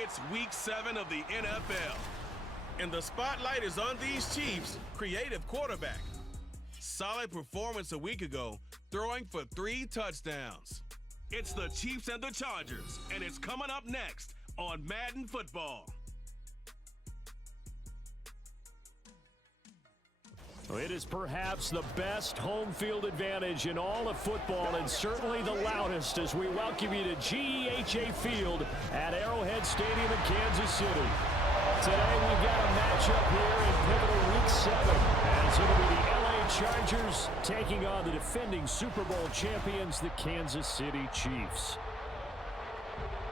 It's Week 7 of the NFL. And the spotlight is on these Chiefs' creative quarterback. Solid performance a week ago, throwing for 3 touchdowns. It's the Chiefs and the Chargers, and it's coming up next on Madden Football. It is perhaps the best home field advantage in all of football, and certainly the loudest, as we welcome you to GEHA Field at Arrowhead Stadium in Kansas City. Today we've got a matchup here in pivotal Week 7, as it'll be the LA Chargers taking on the defending Super Bowl champions, the Kansas City Chiefs.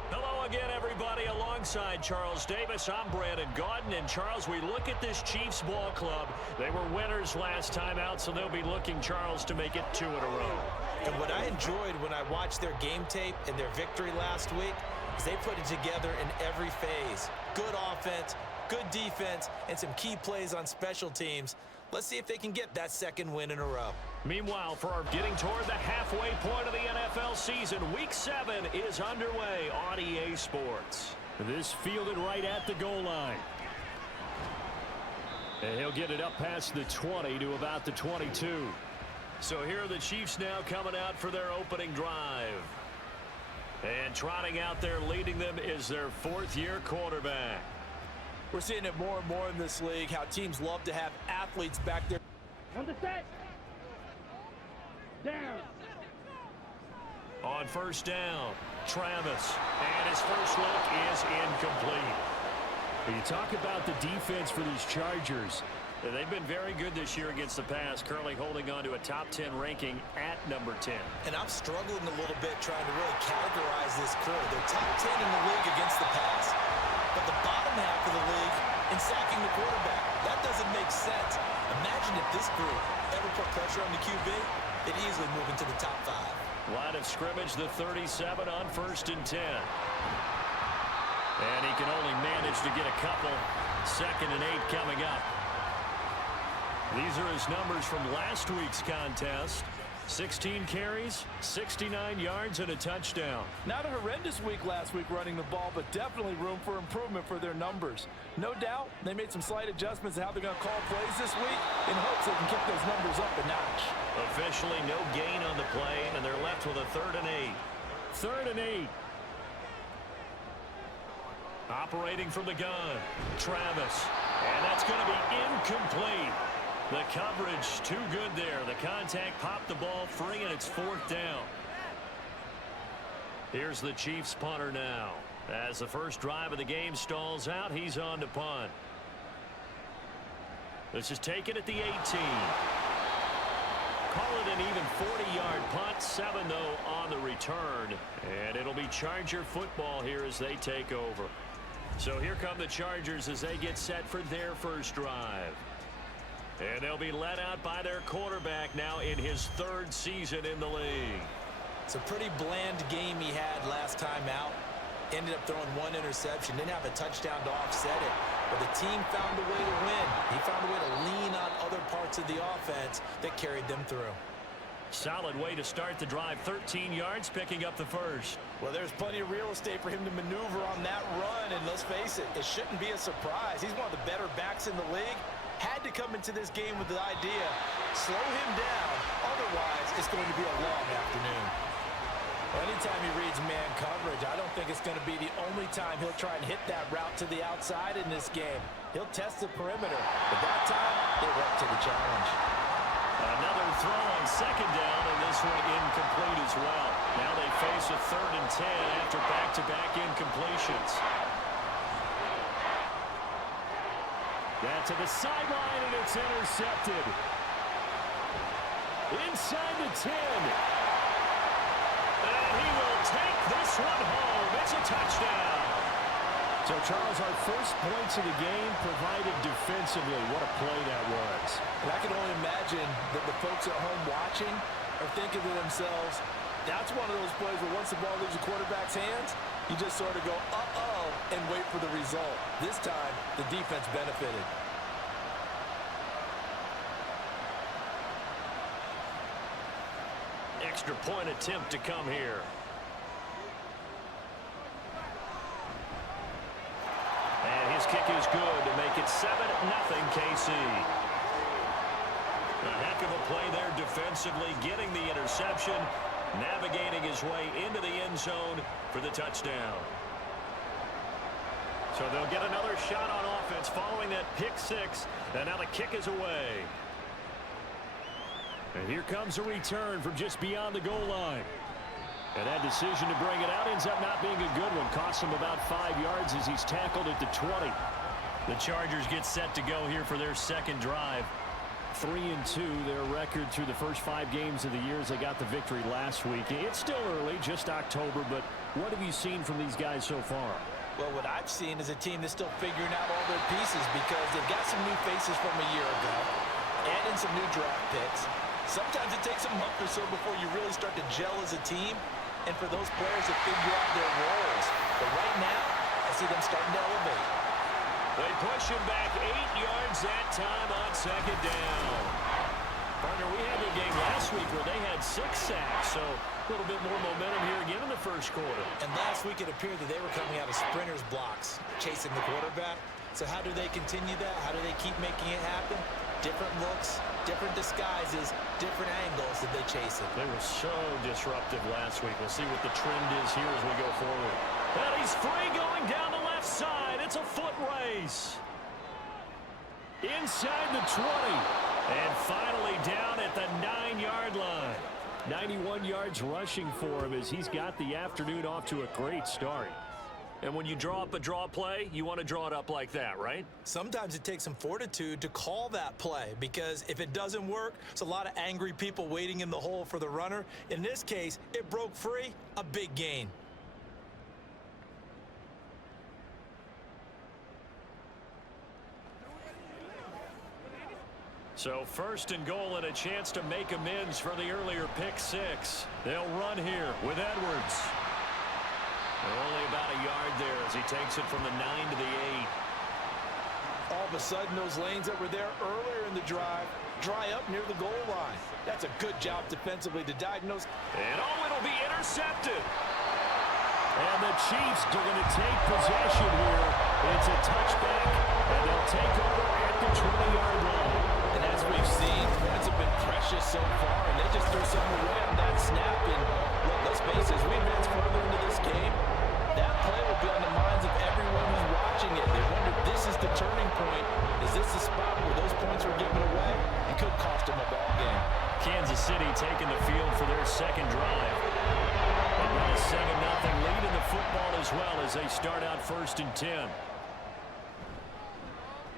Hello again, everybody. Alongside Charles Davis, I'm Brandon Gaudin. And Charles, we look at this Chiefs ball club. They were winners last time out, so they'll be looking, Charles, to make it 2 in a row. And what I enjoyed when I watched their game tape and their victory last week is they put it together in every phase. Good offense, good defense, and some key plays on special teams. Let's see if they can get that 2nd win in a row. Meanwhile, for our getting toward the halfway point of the NFL season, Week 7 is underway on EA Sports. This fielded right at the goal line. And he'll get it up past the 20 to about the 22. So here are the Chiefs now coming out for their opening drive. And trotting out there leading them is their 4th-year quarterback. We're seeing it more and more in this league, how teams love to have athletes back there. On the set. Down. On first down, Travis. And his first look is incomplete. You talk about the defense for these Chargers. They've been very good this year against the pass, currently holding on to a top 10 ranking at number 10. And I'm struggling a little bit trying to really categorize this crew. They're top 10 in the league against the pass, but the bottom half of the league in sacking the quarterback. That doesn't make sense. Imagine if this group ever put pressure on the QB, they'd easily move into the top 5. Line of scrimmage, the 37 on 1st and 10. And he can only manage to get a couple. 2nd and 8 coming up. These are his numbers from last week's contest. 16 carries, 69 yards, and a touchdown. Not a horrendous week last week running the ball, but definitely room for improvement for their numbers. No doubt, they made some slight adjustments to how they're going to call plays this week in hopes they can kick those numbers up a notch. Officially no gain on the play, and they're left with a 3rd and 8. 3rd and 8. Operating from the gun, Travis. And that's going to be incomplete. The coverage too good there. The contact popped the ball free, and it's 4th down. Here's the Chiefs punter now. As the first drive of the game stalls out, he's on to punt. This is taken at the 18. Call it an even 40-yard punt. 7, though, on the return. And it'll be Charger football here as they take over. So here come the Chargers as they get set for their first drive. And they'll be led out by their quarterback now in his 3rd season in the league. It's a pretty bland game he had last time out. Ended up throwing 1 interception. Didn't have a touchdown to offset it. But the team found a way to win. He found a way to lean on other parts of the offense that carried them through. Solid way to start the drive. 13 yards, picking up the first. Well, there's plenty of real estate for him to maneuver on that run. And let's face it, it shouldn't be a surprise. He's one of the better backs in the league. Had to come into this game with the idea, slow him down, otherwise it's going to be a long afternoon. Well, anytime he reads man coverage, I don't think it's going to be the only time he'll try and hit that route to the outside in this game. He'll test the perimeter, but that time, they went to the challenge. Another throw on 2nd down, and this one incomplete as well. Now they face a 3rd and 10 after back-to-back incompletions. That to the sideline, and it's intercepted. Inside the 10. And he will take this one home. It's a touchdown. So, Charles, our first points of the game provided defensively. What a play that was. And I can only imagine that the folks at home watching are thinking to themselves, that's one of those plays where once the ball leaves the quarterback's hands, you just sort of go, uh-oh, and wait for the result. This time, the defense benefited. Extra point attempt to come here. This kick is good to make it 7-0 KC. A heck of a play there defensively, getting the interception, navigating his way into the end zone for the touchdown. So they'll get another shot on offense following that pick six, and now the kick is away. And here comes a return from just beyond the goal line. And that decision to bring it out ends up not being a good one. Costs him about 5 yards as he's tackled at the 20. The Chargers get set to go here for their second drive. 3-2, their record through the first 5 games of the year as they got the victory last week. It's still early, just October, but what have you seen from these guys so far? Well, what I've seen is a team that's still figuring out all their pieces because they've got some new faces from a year ago and in some new draft picks. Sometimes it takes a month or so before you really start to gel as a team and for those players to figure out their roles. But right now, I see them starting to elevate. They push him back 8 yards that time on second down. Partner, we had a game last week where they had 6 sacks, so a little bit more momentum here again in the first quarter. And last week it appeared that they were coming out of sprinters blocks, chasing the quarterback. So how do they continue that? How do they keep making it happen? Different looks, different disguises, different angles that they chase it. They were so disruptive last week. We'll see what the trend is here as we go forward. And he's free going down the left side. It's a foot race. Inside the 20. And finally down at the 9-yard line. 91 yards rushing for him as he's got the afternoon off to a great start. And when you draw up a draw play, you want to draw it up like that, right? Sometimes it takes some fortitude to call that play because if it doesn't work, it's a lot of angry people waiting in the hole for the runner. In this case, it broke free, a big gain. So first and goal and a chance to make amends for the earlier pick six. They'll run here with Edwards. They're only about a yard there as he takes it from the 9 to the 8. All of a sudden, those lanes that were there earlier in the drive dry up near the goal line. That's a good job defensively to diagnose. And it'll be intercepted. And the Chiefs are going to take possession here. It's a touchback, and they'll take over at the 20-yard line. And as we've seen, points have been precious so far, and they just threw something away on that snap. And look, let's face it, as we advance further into this game, that play will be on the minds of everyone who's watching it. They wonder if this is the turning point. Is this the spot where those points were given away? It could cost them a ball game. Kansas City taking the field for their second drive. They've got a 7-0 lead in the football as well as they start out 1st and 10.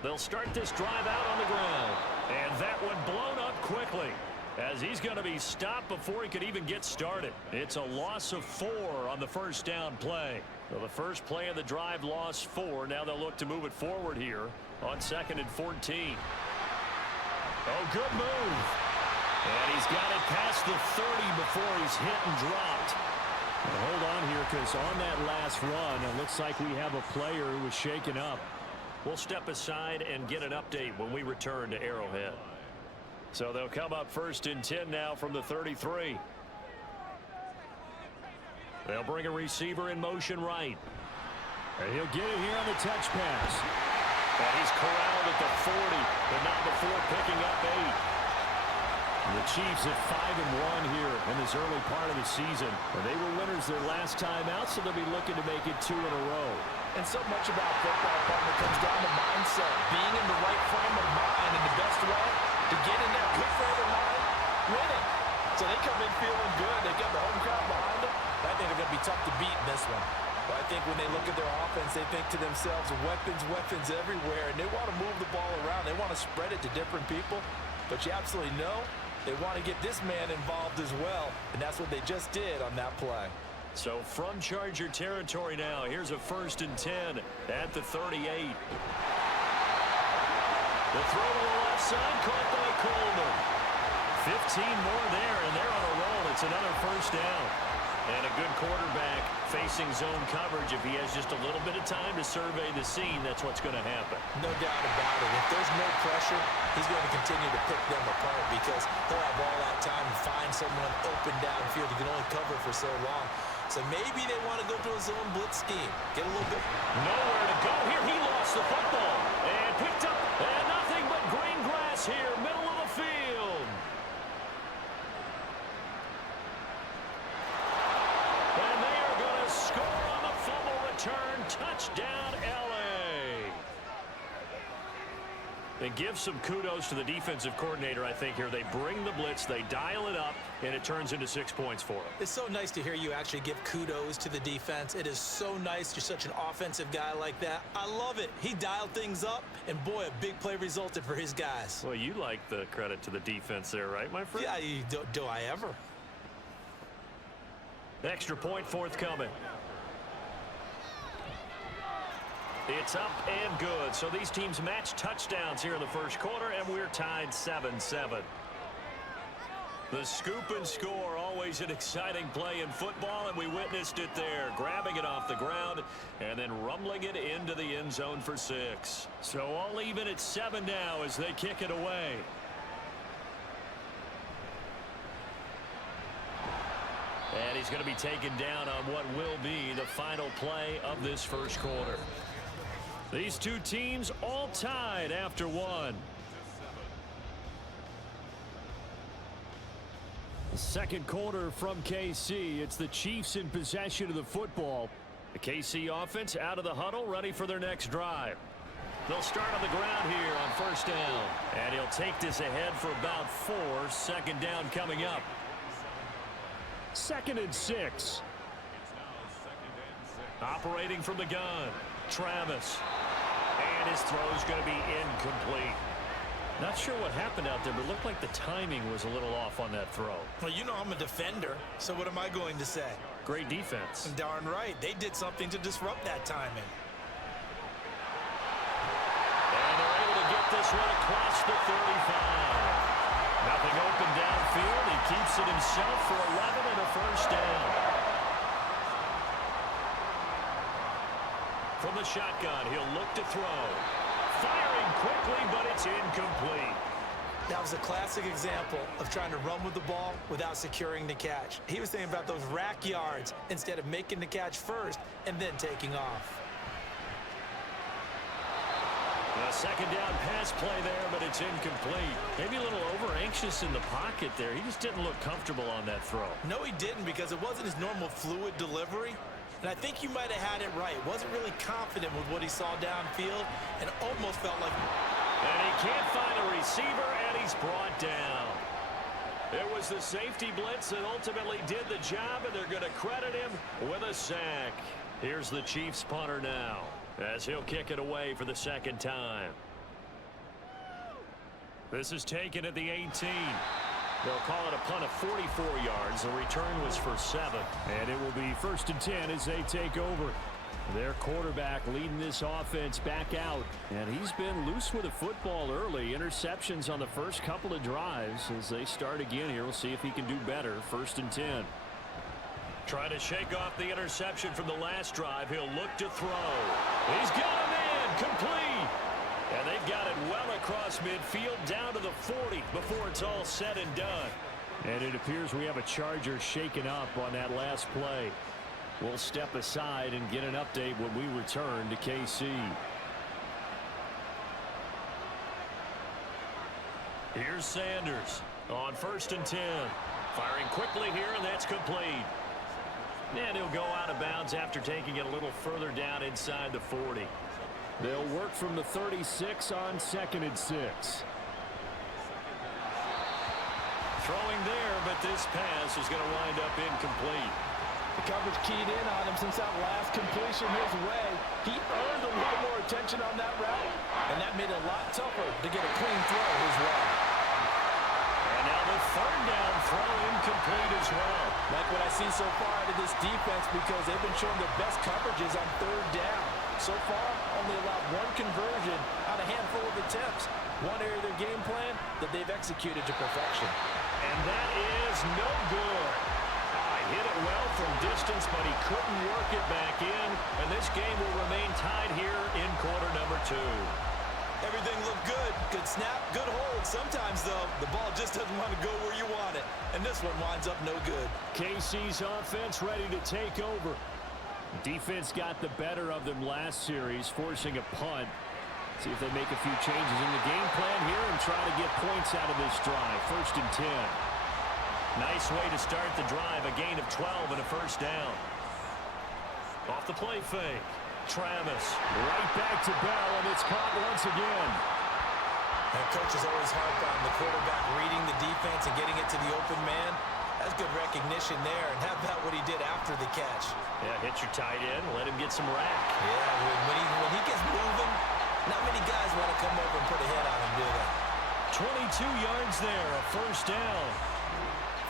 They'll start this drive out on the ground. And that one blown up quickly as he's going to be stopped before he could even get started. It's a loss of 4 on the first down play. So the first play of the drive lost 4. Now they'll look to move it forward here on 2nd and 14. Oh, good move. And he's got it past the 30 before he's hit and dropped. Now hold on here because on that last run, it looks like we have a player who was shaken up. We'll step aside and get an update when we return to Arrowhead. So they'll come up 1st and 10 now from the 33. They'll bring a receiver in motion right. And he'll get it here on the touch pass. And he's corralled at the 40, but not before picking up 8. The Chiefs at 5-1 here in this early part of the season. And they were winners their last time out, so they'll be looking to make it 2 in a row. And so much about football, partner, comes down to mindset. Being in the right frame of mind, and the best way to get in that good frame of mind, winning. So they come in feeling good. They got the home crowd behind them. I think they're going to be tough to beat in this one. But I think when they look at their offense, they think to themselves, weapons, weapons everywhere. And they want to move the ball around. They want to spread it to different people. But you absolutely know they want to get this man involved as well. And that's what they just did on that play. So from Charger territory now, here's a 1st and 10 at the 38. The throw to the left side, caught by Coleman. 15 more there, and they're on a roll. It's another 1st down. And a good quarterback facing zone coverage. If he has just a little bit of time to survey the scene, that's what's going to happen. No doubt about it. If there's no pressure, he's going to continue to pick them apart because he'll have all that time to find someone open downfield. He can only cover for so long. So maybe they want to go to a zone blitz scheme. Get a little bit. Nowhere to go here. He lost the football and picked up. And nothing but green grass here, middle of the field. And they are going to score on the fumble return. Touchdown, L.A. They give some kudos to the defensive coordinator, I think, here. They bring the blitz, they dial it up, and it turns into 6 points for them. It's so nice to hear you actually give kudos to the defense. It is so nice. You're such an offensive guy like that. I love it. He dialed things up, and boy, a big play resulted for his guys. Well, you like the credit to the defense there, right, my friend? Yeah, do I ever? Extra point forthcoming. It's up and good. So these teams match touchdowns here in the first quarter, and we're tied 7-7. The scoop and score, always an exciting play in football, and we witnessed it there. Grabbing it off the ground and then rumbling it into the end zone for 6. So all even at 7 now as they kick it away. And he's going to be taken down on what will be the final play of this first quarter. These two teams all tied after 1. Second quarter from KC. It's the Chiefs in possession of the football. The KC offense out of the huddle, ready for their next drive. They'll start on the ground here on first down. And he'll take this ahead for about 4. Second down coming up. 2nd and 6. Operating from the gun, Travis. And his throw's going to be incomplete. Not sure what happened out there, but it looked like the timing was a little off on that throw. Well, you know I'm a defender, so what am I going to say? Great defense. Darn right. They did something to disrupt that timing. And they're able to get this one across the 35. Nothing open downfield. He keeps it himself for 11 and a first down. From the shotgun, he'll look to throw. Firing quickly, but it's incomplete. That was a classic example of trying to run with the ball without securing the catch. He was thinking about those rack yards instead of making the catch first and then taking off. A second down pass play there, but it's incomplete. Maybe a little over-anxious in the pocket there. He just didn't look comfortable on that throw. No, he didn't, because it wasn't his normal fluid delivery. And I think you might have had it right. Wasn't really confident with what he saw downfield and almost felt like... And he can't find a receiver, and he's brought down. It was the safety blitz that ultimately did the job, and they're going to credit him with a sack. Here's the Chiefs punter now, as he'll kick it away for the second time. This is taken at the 18. They'll call it a punt of 44 yards. The return was for 7. And it will be 1st and 10 as they take over. Their quarterback leading this offense back out. And he's been loose with the football early. Interceptions on the first couple of drives. As they start again here, we'll see if he can do better. 1st and 10. Trying to shake off the interception from the last drive. He'll look to throw. He's got him in. Complete. And they've got it well across midfield down to the 40 before it's all said and done. And it appears we have a Charger shaken up on that last play. We'll step aside and get an update when we return to KC. Here's Sanders on 1st and 10. Firing quickly here, and that's complete. And he'll go out of bounds after taking it a little further down inside the 40. They'll work from the 36 on 2nd and 6. Throwing there, but this pass is going to wind up incomplete. The coverage keyed in on him since that last completion his way. He earned a little more attention on that route, and that made it a lot tougher to get a clean throw his way. And now the 3rd down throw incomplete as well. Like what I've seen so far out of this defense, because they've been showing their best coverages on 3rd down. So far, only allowed 1 conversion on a handful of attempts. One area of their game plan that they've executed to perfection. And that is no good. Hit it well from distance, but he couldn't work it back in. And this game will remain tied here in quarter number 2. Everything looked good. Good snap, good hold. Sometimes, though, the ball just doesn't want to go where you want it. And this one winds up no good. KC's offense ready to take over. Defense got the better of them last series, forcing a punt. See if they make a few changes in the game plan here and try to get points out of this drive. 1st and 10. Nice way to start the drive. A gain of 12 and a first down. Off the play fake. Travis right back to Bell, and it's caught once again. And coach is always harp on the quarterback reading the defense and getting it to the open man. That's good recognition there. And how about what he did after the catch? Yeah, hit your tight end, let him get some rack. Yeah, when he gets moving, not many guys want to come over and put a hit on him, do they? 22 yards there, a first down.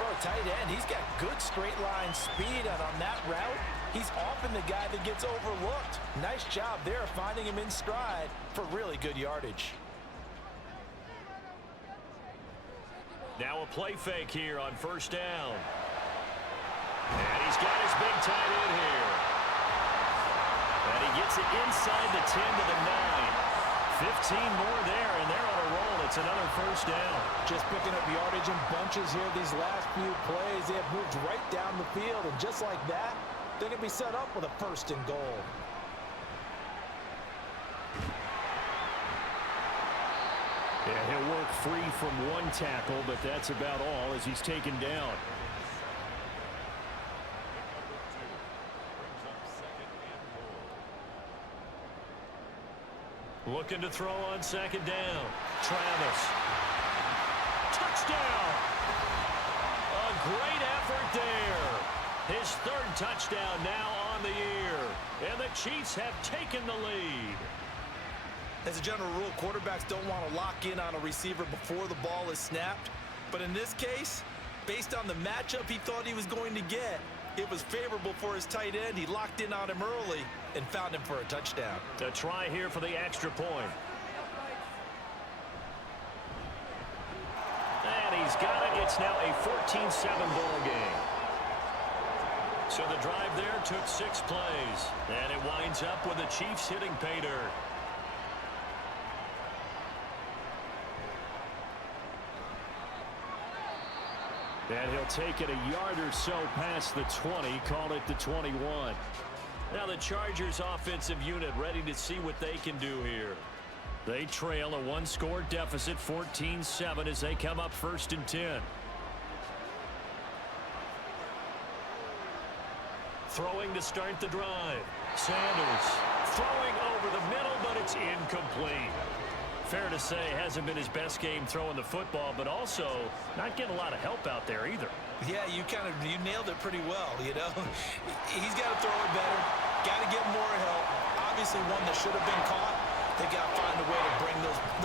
For a tight end, he's got good straight line speed, and on that route, he's often the guy that gets overlooked. Nice job there finding him in stride for really good yardage. Now a play fake here on first down. And he's got his big tight end here. And he gets it inside the 10 to the 9. 15 more there, and they're on a roll. It's another first down. Just picking up yardage in bunches here these last few plays. They have moved right down the field, and just like that, they're going to be set up with a 1st and goal. Yeah, he'll work free from one tackle, but that's about all as he's taken down. Looking to throw on 2nd down. Travis. Touchdown! A great effort there. His 3rd touchdown now on the year. And the Chiefs have taken the lead. As a general rule, quarterbacks don't want to lock in on a receiver before the ball is snapped. But in this case, based on the matchup he thought he was going to get, it was favorable for his tight end. He locked in on him early and found him for a touchdown. A try here for the extra point. And he's got it. It's now a 14-7 ball game. So the drive there took 6 plays. And it winds up with the Chiefs hitting pay dirt. And he'll take it a yard or so past the 20, call it the 21. Now the Chargers offensive unit ready to see what they can do here. They trail a 1-score deficit, 14-7, as they come up 1st and 10. Throwing to start the drive. Sanders throwing over the middle, but it's incomplete. Fair to say, hasn't been his best game throwing the football, but also not getting a lot of help out there either. Yeah, you nailed it pretty well, you know. He's got to throw it better, got to get more help. Obviously one that should have been caught. They got to find a way to bring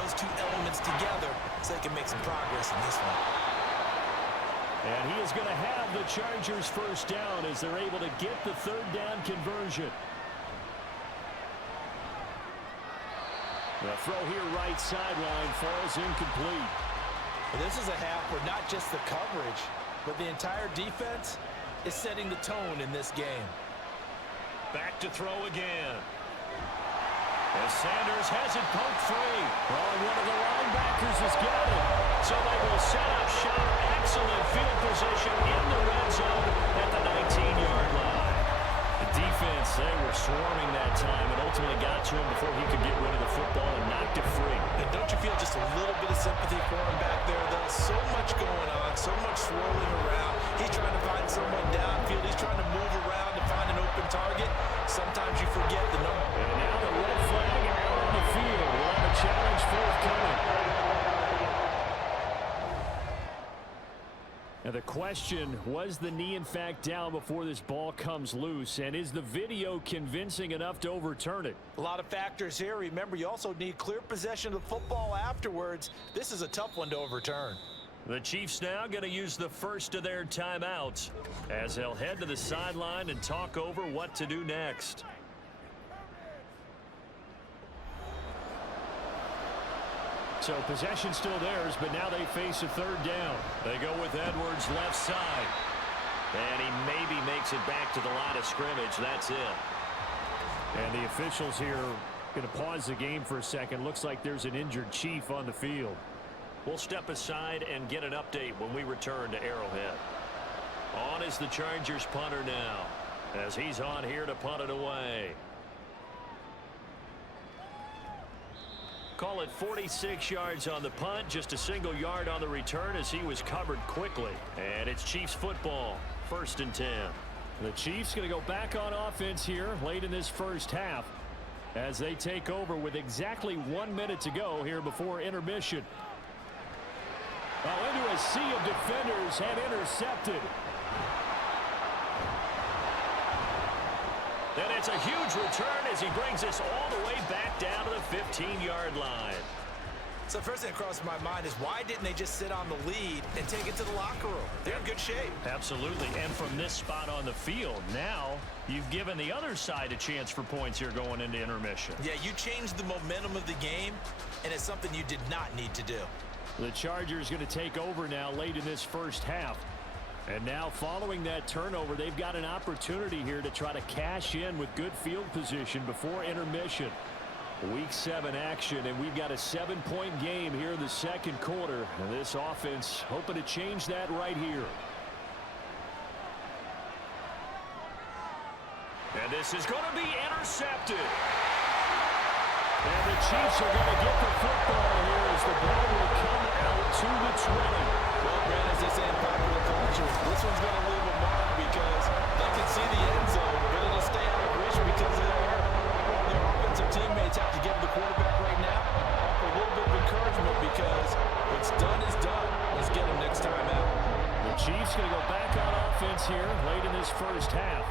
those 2 elements together so they can make some progress in this one. And he is going to have the Chargers first down as they're able to get the 3rd down conversion. The throw here right sideline falls incomplete. Well, this is a half where not just the coverage, but the entire defense is setting the tone in this game. Back to throw again. As Sanders has it poked free. Well, one of the linebackers has got it. So they will set up shop. Excellent field position in the red zone at the 19-yard line. The defense, they were swarming that time and ultimately got to him before he could get rid of the football and knocked it free. And don't you feel just a little bit of sympathy for him back there, though? So much going on, so much swirling around. He's trying to find someone downfield. He's trying to move around to find an open target. Sometimes you forget the number. And now the red flag out on the field. We'll have a challenge forthcoming. Now the question, was the knee in fact down before this ball comes loose, and is the video convincing enough to overturn it? A lot of factors here. Remember, you also need clear possession of the football afterwards. This is a tough one to overturn. The Chiefs now going to use the first of their timeouts as they'll head to the sideline and talk over what to do next. So possession still theirs, but now they face a 3rd down. They go with Edwards left side. And he maybe makes it back to the line of scrimmage. That's it. And the officials here Going to pause the game for a second. Looks like there's an injured Chief on the field. We'll step aside and get an update when we return to Arrowhead. On is the Chargers punter now, as he's on here to punt it away. Call it 46 yards on the punt, just a single yard on the return as he was covered quickly. And it's Chiefs football, 1st and 10. The Chiefs going to go back on offense here late in this first half as they take over with exactly 1 minute to go here before intermission. Into a sea of defenders and intercepted. And it's a huge return as he brings us all the way back down to the 15-yard line. So the first thing that crossed my mind is why didn't they just sit on the lead and take it to the locker room? They're in good shape. Absolutely. And from this spot on the field, now you've given the other side a chance for points here going into intermission. Yeah, you changed the momentum of the game, and it's something you did not need to do. The Chargers going to take over now late in this first half. And now following that turnover, they've got an opportunity here to try to cash in with good field position before intermission. Week 7 action, and we've got a 7-point game here in the second quarter. And this offense hoping to change that right here. And this is going to be intercepted. And the Chiefs are going to get the football here as the ball will come out to the 20. Well, Brand, as they say in popular culture, this one's going to leave a mark because they can see the end zone, but it'll stay out of reach because of their offensive teammates have to give the quarterback right now a little bit of encouragement because what's done is done. Let's get them next time out. The Chiefs going to go back on offense here late in this first half.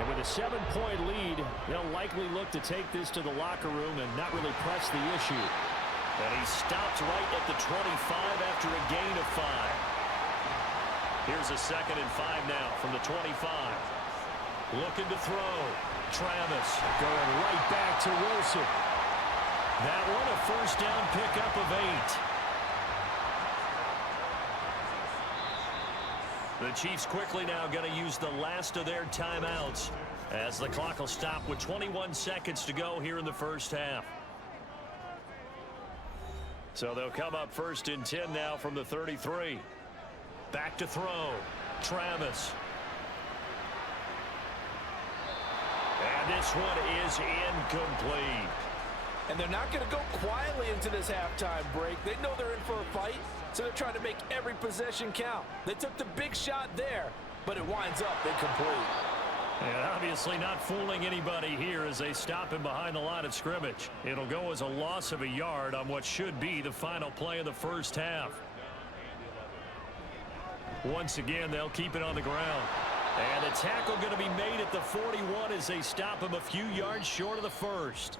And with a 7-point lead, they'll likely look to take this to the locker room and not really press the issue. And he stops right at the 25 after a gain of 5. Here's a 2nd and 5 now from the 25. Looking to throw. Travis going right back to Wilson. That one a first down pickup of 8. The Chiefs quickly now going to use the last of their timeouts as the clock will stop with 21 seconds to go here in the first half. So they'll come up 1st and 10 now from the 33. Back to throw. Travis. And this one is incomplete. And they're not going to go quietly into this halftime break. They know they're in for a fight, so they're trying to make every possession count. They took the big shot there, but it winds up incomplete. And obviously not fooling anybody here as they stop him behind the line of scrimmage. It'll go as a loss of a yard on what should be the final play of the first half. Once again, they'll keep it on the ground. And a tackle going to be made at the 41 as they stop him a few yards short of the first.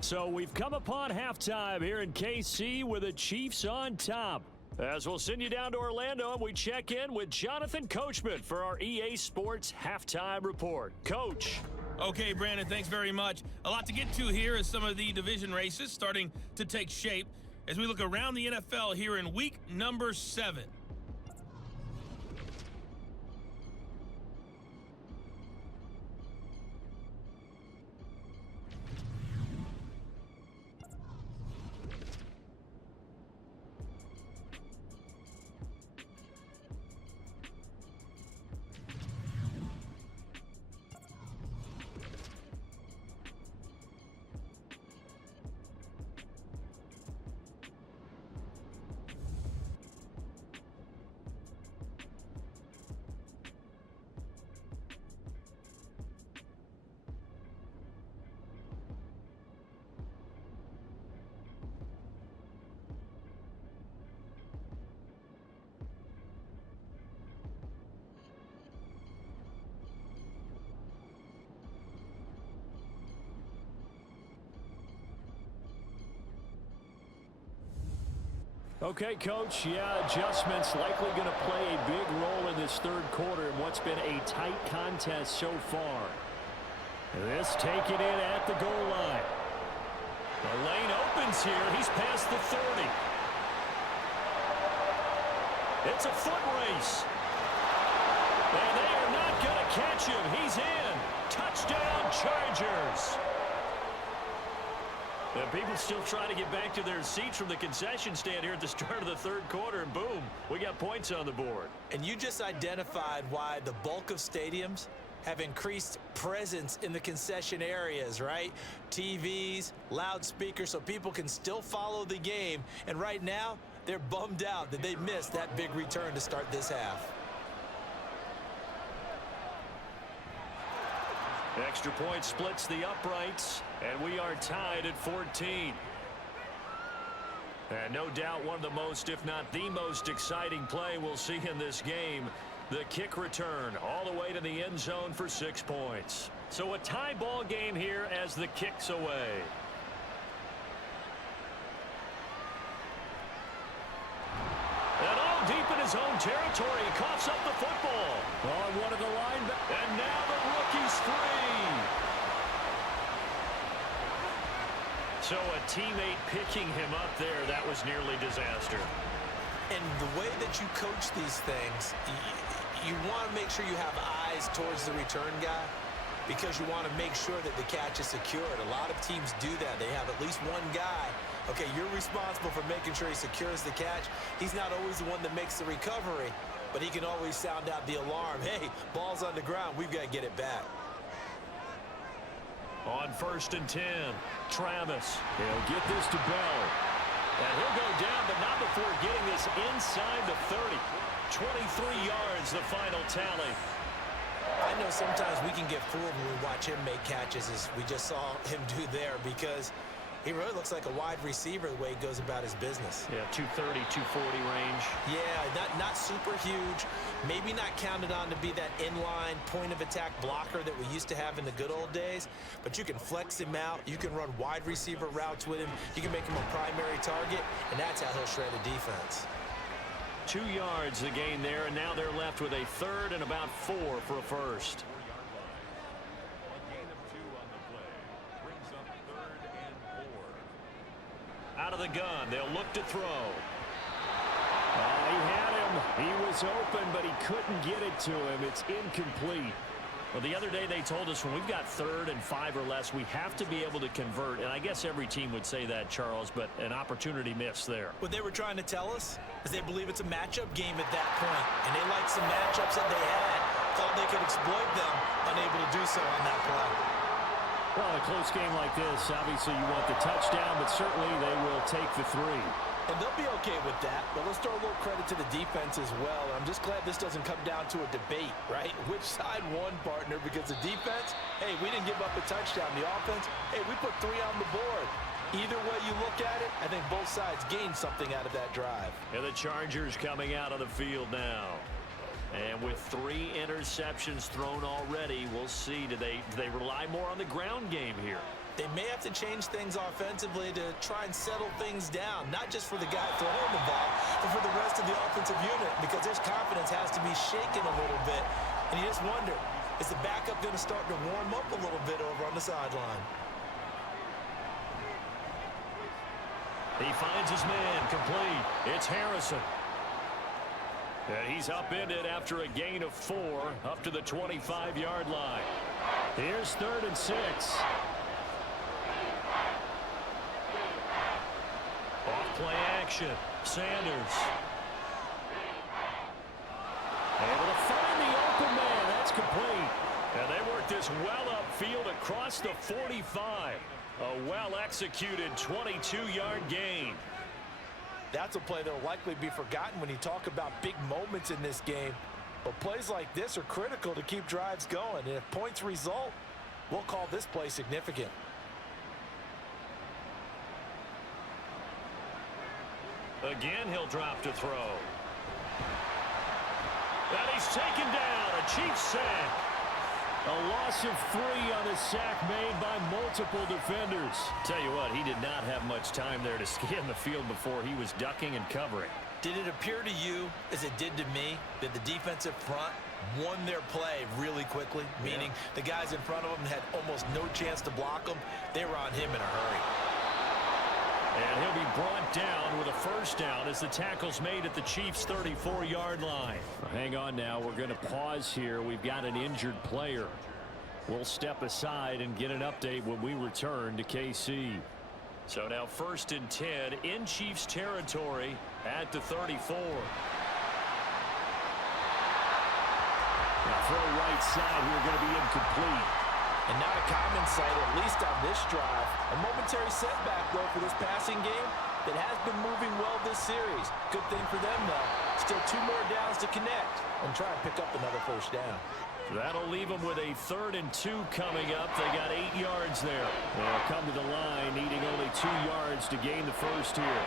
So we've come upon halftime here in KC with the Chiefs on top. As we'll send you down to Orlando and we check in with Jonathan Coachman for our EA Sports Halftime Report. Coach. Okay, Brandon, thanks very much. A lot to get to here as some of the division races starting to take shape as we look around the NFL here in week number 7. Okay, Coach, adjustments likely going to play a big role in this third quarter in what's been a tight contest so far. This taken in at the goal line. The lane opens here. He's past the 30. It's a foot race. And they are not going to catch him. He's in. Touchdown, Chargers. And people still trying to get back to their seats from the concession stand here at the start of the third quarter, and boom, we got points on the board. And you just identified why the bulk of stadiums have increased presence in the concession areas, right? TVs, loudspeakers, so people can still follow the game. And right now, they're bummed out that they missed that big return to start this half. Extra point splits the uprights, and we are tied at 14. And no doubt one of the most, if not the most exciting play we'll see in this game, the kick return all the way to the end zone for 6 points. So a tie ball game here as the kick's away. And all deep in his own territory, he coughs up the football. On one of the linebackers. And now the rookie's free. So a teammate picking him up there, that was nearly disaster. And the way that you coach these things, you want to make sure you have eyes towards the return guy because you want to make sure that the catch is secured. A lot of teams do that. They have at least one guy. Okay, you're responsible for making sure he secures the catch. He's not always the one that makes the recovery, but he can always sound out the alarm. Hey, ball's on the ground. We've got to get it back. On 1st and 10, Travis. He'll get this to Bell. And he'll go down, but not before getting this inside the 30. 23 yards, the final tally. I know sometimes we can get fooled when we watch him make catches, as we just saw him do there, because he really looks like a wide receiver the way he goes about his business. Yeah, 230, 240 range. Yeah, not super huge. Maybe not counted on to be that inline point-of-attack blocker that we used to have in the good old days, but you can flex him out. You can run wide receiver routes with him. You can make him a primary target, and that's how he'll shred a defense. 2 yards the gain there, and now they're left with a 3rd and about 4 for a first. Out of the gun, they'll look to throw. He had him. He was open, but he couldn't get it to him. It's incomplete. Well, the other day they told us when we've got 3rd and 5 or less, we have to be able to convert. And I guess every team would say that, Charles, but an opportunity missed there. What they were trying to tell us is they believe it's a matchup game at that point. And they liked some matchups that they had, thought they could exploit them, unable to do so on that play. Well, in a close game like this, obviously you want the touchdown, but certainly they will take the 3. And they'll be okay with that, but let's throw a little credit to the defense as well. I'm just glad this doesn't come down to a debate, right? Which side won, partner? Because the defense, hey, we didn't give up a touchdown. The offense, hey, we put 3 on the board. Either way you look at it, I think both sides gained something out of that drive. And the Chargers coming out of the field now. And with 3 interceptions thrown already, we'll see. Do they rely more on the ground game here? They may have to change things offensively to try and settle things down, not just for the guy throwing the ball, but for the rest of the offensive unit, because his confidence has to be shaken a little bit. And you just wonder, is the backup going to start to warm up a little bit over on the sideline? He finds his man complete. It's Harrison. And he's upended after a gain of 4 up to the 25-yard line. Here's 3rd and 6. Off-play action. Sanders. Able to find the open man. That's complete. And they work this well upfield across the 45. A well-executed 22-yard gain. That's a play that will likely be forgotten when you talk about big moments in this game. But plays like this are critical to keep drives going. And if points result, we'll call this play significant. Again, he'll drop to throw. And he's taken down. A Chiefs sack. A loss of 3 on a sack made by multiple defenders. Tell you what, he did not have much time there to scan the field before he was ducking and covering. Did it appear to you, as it did to me, that the defensive front won their play really quickly? Meaning the guys in front of them had almost no chance to block them. They were on him in a hurry. And he'll be brought down with a first down as the tackle's made at the Chiefs' 34-yard line. Hang on now. We're going to pause here. We've got an injured player. We'll step aside and get an update when we return to KC. So now 1st and 10 in Chiefs territory at the 34. Now throw right side here, going to be incomplete. And not a common sight, at least on this drive. A momentary setback, though, for this passing game that has been moving well this series. Good thing for them, though. Still 2 more downs to connect and try and pick up another first down. That'll leave them with a 3rd and 2 coming up. They got 8 yards there. They'll come to the line, needing only 2 yards to gain the first here.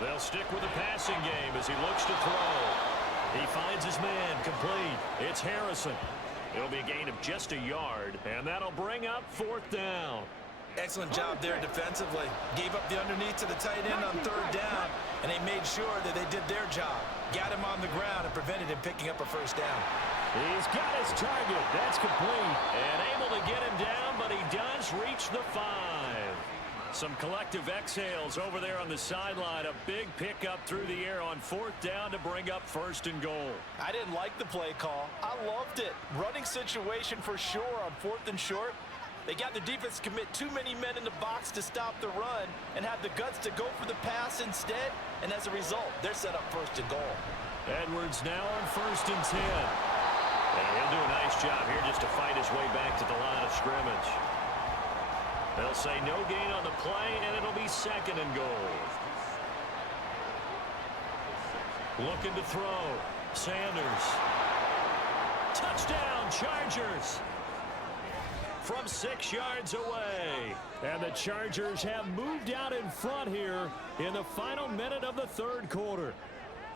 They'll stick with the passing game as he looks to throw. He finds his man, complete. It's Harrison. It'll be a gain of just a yard, and that'll bring up 4th down. Excellent job there defensively. Gave up the underneath to the tight end on 3rd down, and they made sure that they did their job. Got him on the ground and prevented him picking up a first down. He's got his target. That's complete. And able to get him down, but he does reach the 5. Some collective exhales over there on the sideline. A big pickup through the air on 4th down to bring up 1st and goal. I didn't like the play call. I loved it. Running situation for sure on 4th and short. They got their defense to commit too many men in the box to stop the run and have the guts to go for the pass instead. And as a result, they're set up 1st and goal. Edwards now on 1st and 10. And he'll do a nice job here just to fight his way back to the line of scrimmage. They'll say no gain on the play, and it'll be 2nd and goal. Looking to throw. Sanders. Touchdown, Chargers. From 6 yards away. And the Chargers have moved out in front here in the final minute of the 3rd quarter.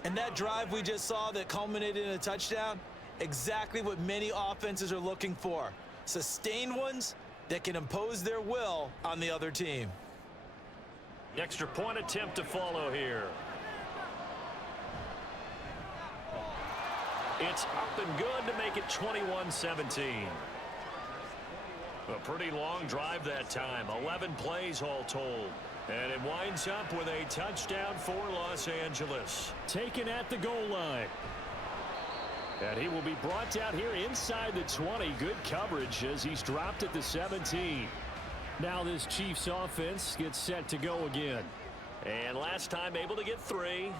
And that drive we just saw that culminated in a touchdown, exactly what many offenses are looking for. Sustained ones that can impose their will on the other team. Extra point attempt to follow here. It's up and good to make it 21-17. A pretty long drive that time. 11 plays all told. And it winds up with a touchdown for Los Angeles. Taken at the goal line. And he will be brought down here inside the 20. Good coverage as he's dropped at the 17. Now this Chiefs offense gets set to go again. And last time able to get 3.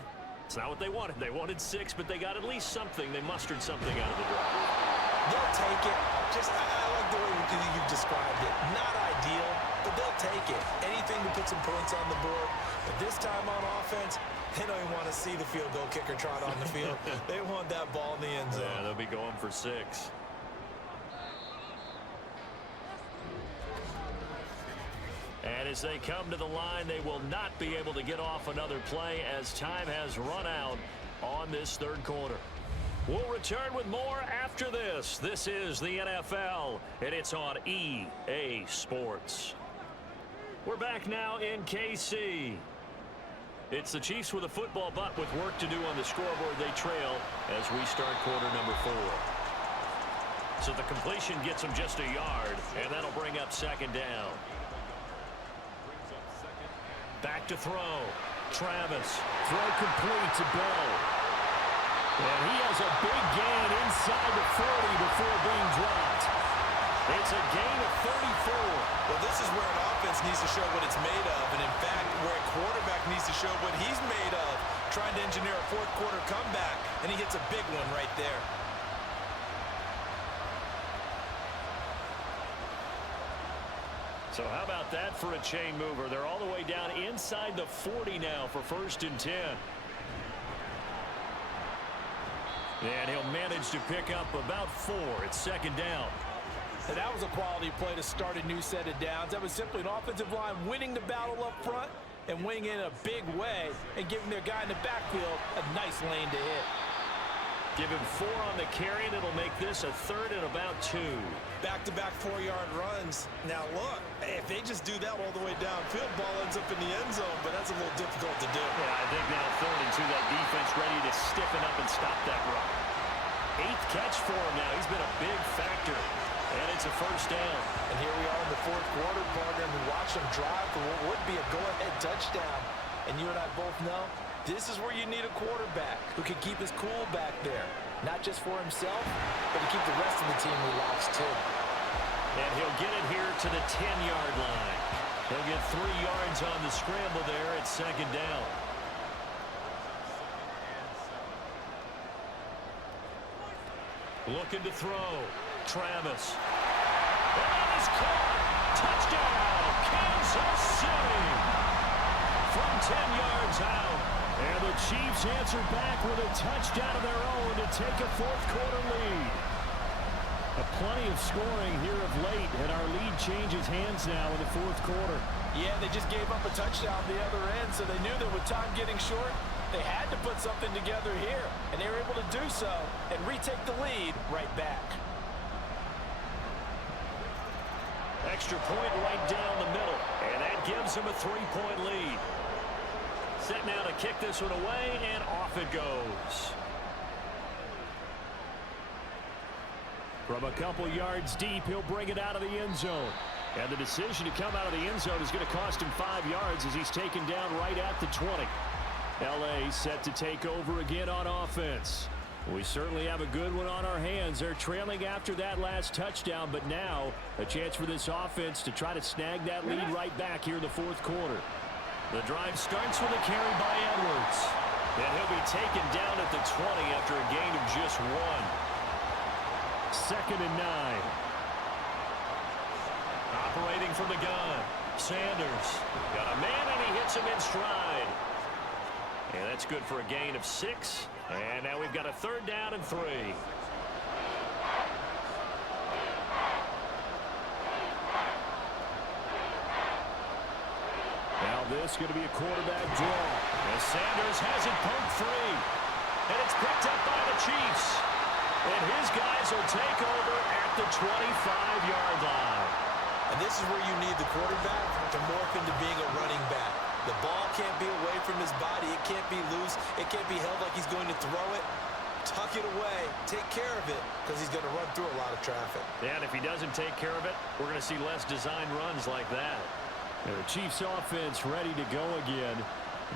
It's not what they wanted. They wanted 6, but they got at least something. They mustered something out of the drive. They'll take it. I like the way you've described it. Not ideal, but they'll take it. Anything to put some points on the board. But this time on offense, they don't even want to see the field goal kicker trot on the field. They want that ball in the end zone. Yeah, they'll be going for 6. And as they come to the line, they will not be able to get off another play as time has run out on this 3rd quarter. We'll return with more after this. This is the NFL, and it's on EA Sports. We're back now in KC. It's the Chiefs with a football, but with work to do on the scoreboard. They trail as we start quarter number 4. So the completion gets them just a yard, and that'll bring up 2nd down. Back to throw. Travis. Throw complete to Bell. And he has a big gain inside the 40 before being dropped. It's a gain of 34. Well, this is where an offense needs to show what it's made of. And in fact, where a quarterback needs to show what he's made of. Trying to engineer a 4th quarter comeback. And he hits a big one right there. So how about that for a chain mover? They're all the way down inside the 40 now for 1st and 10. And he'll manage to pick up about 4. It's 2nd down. And that was a quality play to start a new set of downs. That was simply an offensive line winning the battle up front and winning in a big way and giving their guy in the backfield a nice lane to hit. Give him 4 on the carry, and it'll make this a 3rd and about 2. Back-to-back 4-yard runs. Now, look, if they just do that all the way downfield, ball ends up in the end zone, but that's a little difficult to do. Yeah, I think now 3rd and 2, that defense ready to stiffen up and stop that run. 8th catch for him now. He's been a big factor, and it's a 1st down. And here we are in the 4th quarter, partner, and we watch them drive for what would be a go-ahead touchdown. And you and I both know this is where you need a quarterback who can keep his cool back there. Not just for himself, but to keep the rest of the team relaxed too. And he'll get it here to the 10-yard line. He'll get 3 yards on the scramble there at second down. Looking to throw. Travis. And that is caught. Touchdown, Kansas City. From 10 yards out. And the Chiefs answer back with a touchdown of their own to take a fourth-quarter lead. Plenty of scoring here of late, and our lead changes hands now in the fourth quarter. Yeah, they just gave up a touchdown the other end, so they knew that with time getting short, they had to put something together here, and they were able to do so and retake the lead right back. Extra point right down the middle, and that gives them a 3-point lead. Set now to kick this one away, and off it goes. From a couple yards deep, he'll bring it out of the end zone. And the decision to come out of the end zone is going to cost him 5 yards as he's taken down right at the 20. L.A. set to take over again on offense. We certainly have a good one on our hands. They're trailing after that last touchdown, but now a chance for this offense to try to snag that lead right back here in the fourth quarter. The drive starts with a carry by Edwards. And he'll be taken down at the 20 after a gain of just 1. 2nd and 9. Operating from the gun. Sanders. Got a man, and he hits him in stride. And that's good for a gain of 6. And now we've got a 3rd down and 3. Now this is going to be a quarterback draw. And Sanders has it poked free. And it's picked up by the Chiefs. And his guys will take over at the 25-yard line. And this is where you need the quarterback to morph into being a running back. The ball can't be away from his body. It can't be loose. It can't be held like he's going to throw it. Tuck it away. Take care of it because he's going to run through a lot of traffic. Yeah, and if he doesn't take care of it, we're going to see less design runs like that. And the Chiefs offense ready to go again.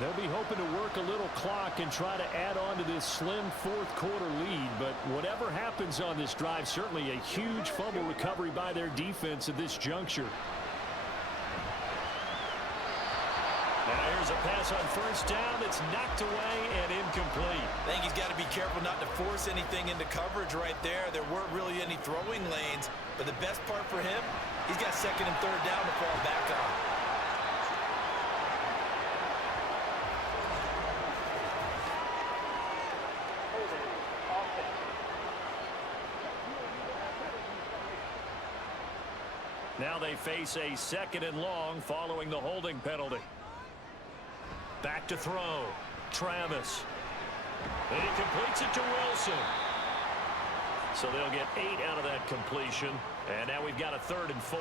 They'll be hoping to work a little clock and try to add on to this slim fourth-quarter lead. But whatever happens on this drive, certainly a huge fumble recovery by their defense at this juncture. Now here's a pass on 1st down that's knocked away and incomplete. I think he's got to be careful not to force anything into coverage right there. There weren't really any throwing lanes. But the best part for him, he's got 2nd and 3rd down to fall back on. Now they face a 2nd and long following the holding penalty. Back to throw. Travis. And he completes it to Wilson. So they'll get 8 out of that completion. And now we've got a 3rd and 4.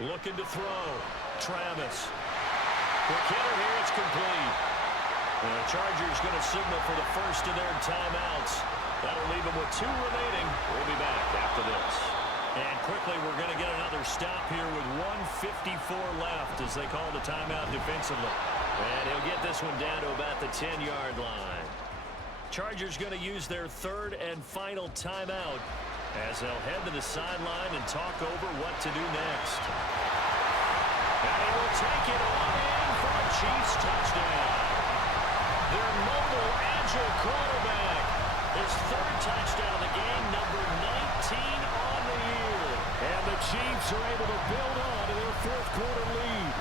Looking to throw. Travis. Quick hitter here, it's complete. And the Chargers going to signal for the first of their timeouts. That'll leave them with 2 remaining. We'll be back after this. And quickly, we're going to get another stop here with 1:54 left as they call the timeout defensively. And he'll get this one down to about the 10-yard line. Chargers going to use their 3rd and final timeout as they'll head to the sideline and talk over what to do next. And he will take it all in for a Chiefs touchdown. Their mobile, agile quarterback. His 3rd touchdown of the game, number 19 on the year. And the Chiefs are able to build on to their fourth-quarter lead.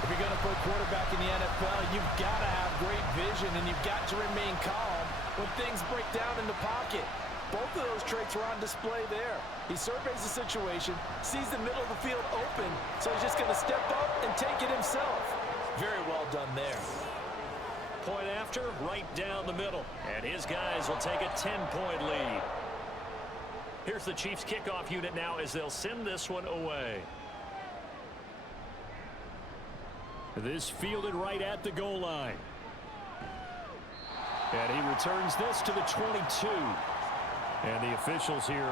If you're going to play quarterback in the NFL, you've got to have great vision, and you've got to remain calm when things break down in the pocket. Both of those traits were on display there. He surveys the situation, sees the middle of the field open, so he's just going to step up and take it himself. Very well done there. Point after, right down the middle. And his guys will take a 10-point lead. Here's the Chiefs kickoff unit now as they'll send this one away. This fielded right at the goal line. And he returns this to the 22. And the officials here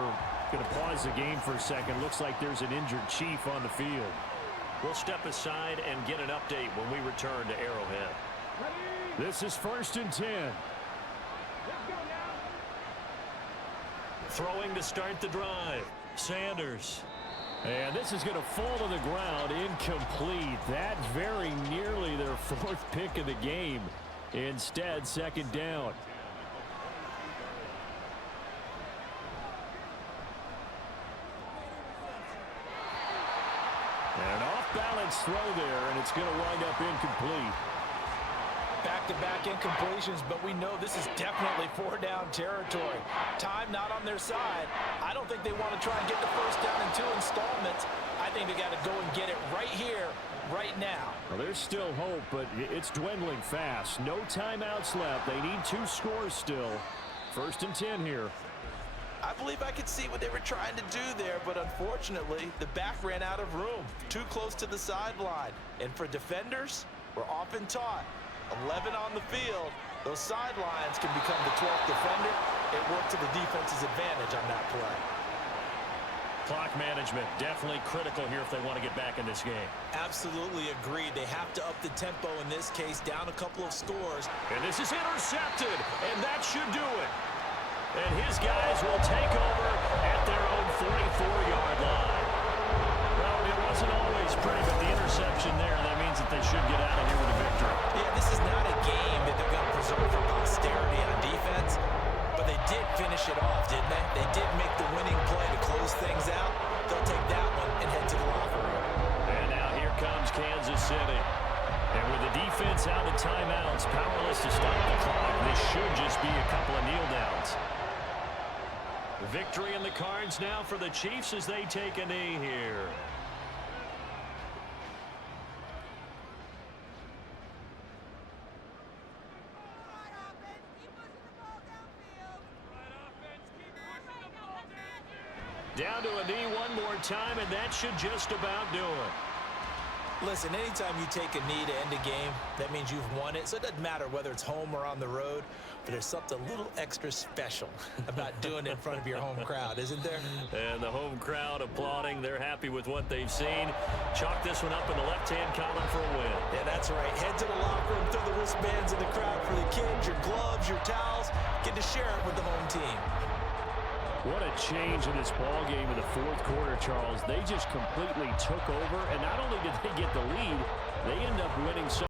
going to pause the game for a second. Looks like there's an injured Chief on the field. We'll step aside and get an update when we return to Arrowhead. This is 1st and 10. Throwing to start the drive. Sanders. And this is going to fall to the ground, incomplete. That very nearly their 4th pick of the game. Instead, 2nd down. And an off-balance throw there, and it's going to wind up incomplete. Back-to-back incompletions, but we know this is definitely 4-down territory. Time not on their side. I don't think they want to try and get the first down in 2 installments. I think they got to go and get it right here, right now. Well, there's still hope, but it's dwindling fast. No timeouts left. They need 2 scores still. 1st and 10 here. I believe I could see what they were trying to do there, but unfortunately, the back ran out of room. Too close to the sideline. And for defenders, we're often taught, 11 on the field, those sidelines can become the 12th defender. It worked to the defense's advantage on that play. Clock management definitely critical here if they want to get back in this game. Absolutely agreed. They have to up the tempo in this case, down a couple of scores. And this is intercepted, and that should do it. And his guys will take over at their own 44-yard line. Well, it wasn't always pretty, but the interception there, that means that they should get out of here with a victory. Yeah, this is not a game that they're going to preserve for posterity on defense, but they did finish it off, didn't they? They did make the winning play to close things out. They'll take that one and head to the locker room. And now here comes Kansas City. And with the defense out of timeouts, powerless to stop the clock, this should just be a couple of kneel downs. Victory in the cards now for the Chiefs as they take a knee here. Down to a knee one more time, and that should just about do it. Listen, anytime you take a knee to end a game, that means you've won it. So it doesn't matter whether it's home or on the road, but there's something a little extra special about doing it in front of your home crowd, isn't there? And the home crowd applauding. They're happy with what they've seen. Chalk this one up in the left-hand column for a win. Yeah, that's right. Head to the locker room, throw the wristbands in the crowd for the kids, your gloves, your towels. Get to share it with the home team. What a change in this ball game in the 4th quarter, Charles. They just completely took over, and not only did they get the lead, they end up winning so